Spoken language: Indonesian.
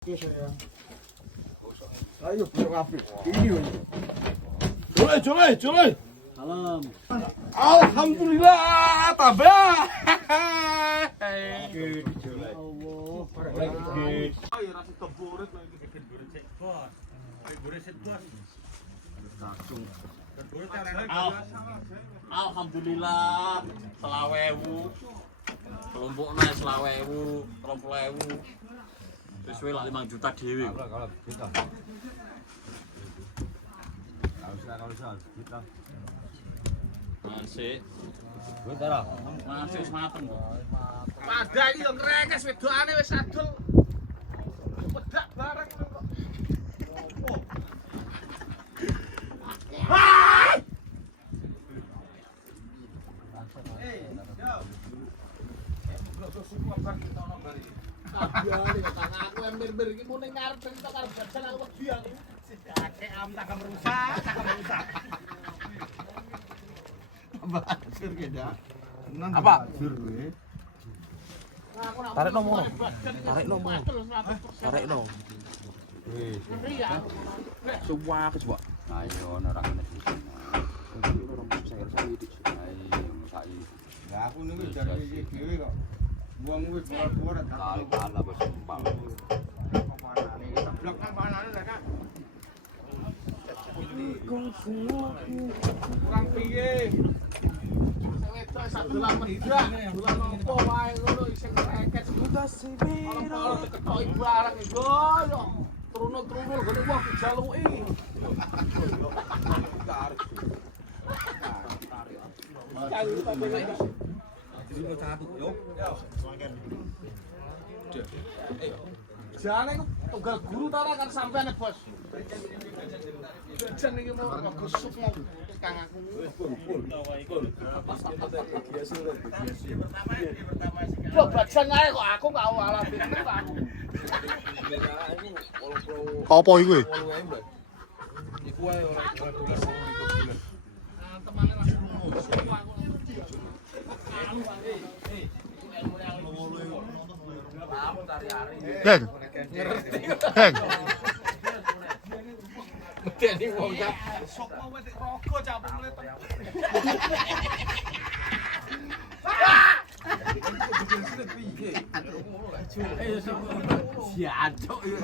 Ayo, burung apik. Ini. Colai. Salam. Alhamdulillah, tambah. Alhamdulillah, 20.000. Kelompoknya 20.000, 30.000. Sesuai lah 5 juta dewi. Kalau usah kita. Masih. Bentar. Masih mateng kok. Pada iki yo ngrekes wedokane wis adul. Pedak bareng kok. Kabeh kang aku ember-ember iki muni ngarep entuk karo jajan aku wedi aku. Kakek am tak merusak. Basur keda. Apa? Basur kowe. Tarik nomor. Tarik no. Semua coba. Ayo ora kena di sini. Lah aku niku jare iki dhewe kok. Wong kuwi keluar tak Kalah bos sumpah. blok nang panane lek Kak. Kurang piye? Wedok sak dolan mendak, dolan opo wae ngono isih ngrekes. Kalau diketoki barang iku yo trunul-trunul gone wah dijaluki. Jane iku tunggal guru ta ora kan sampean bos. Jajan iki mau gosok mau kang aku. Yo bajan ae kok aku gak ala pinter aku. Apa iku? Iku ae ora dolar bulan. Temane langsung Heng. Heng. Medeni wong ta. Sok mau wetik rogo capung mletek. Siacok iki.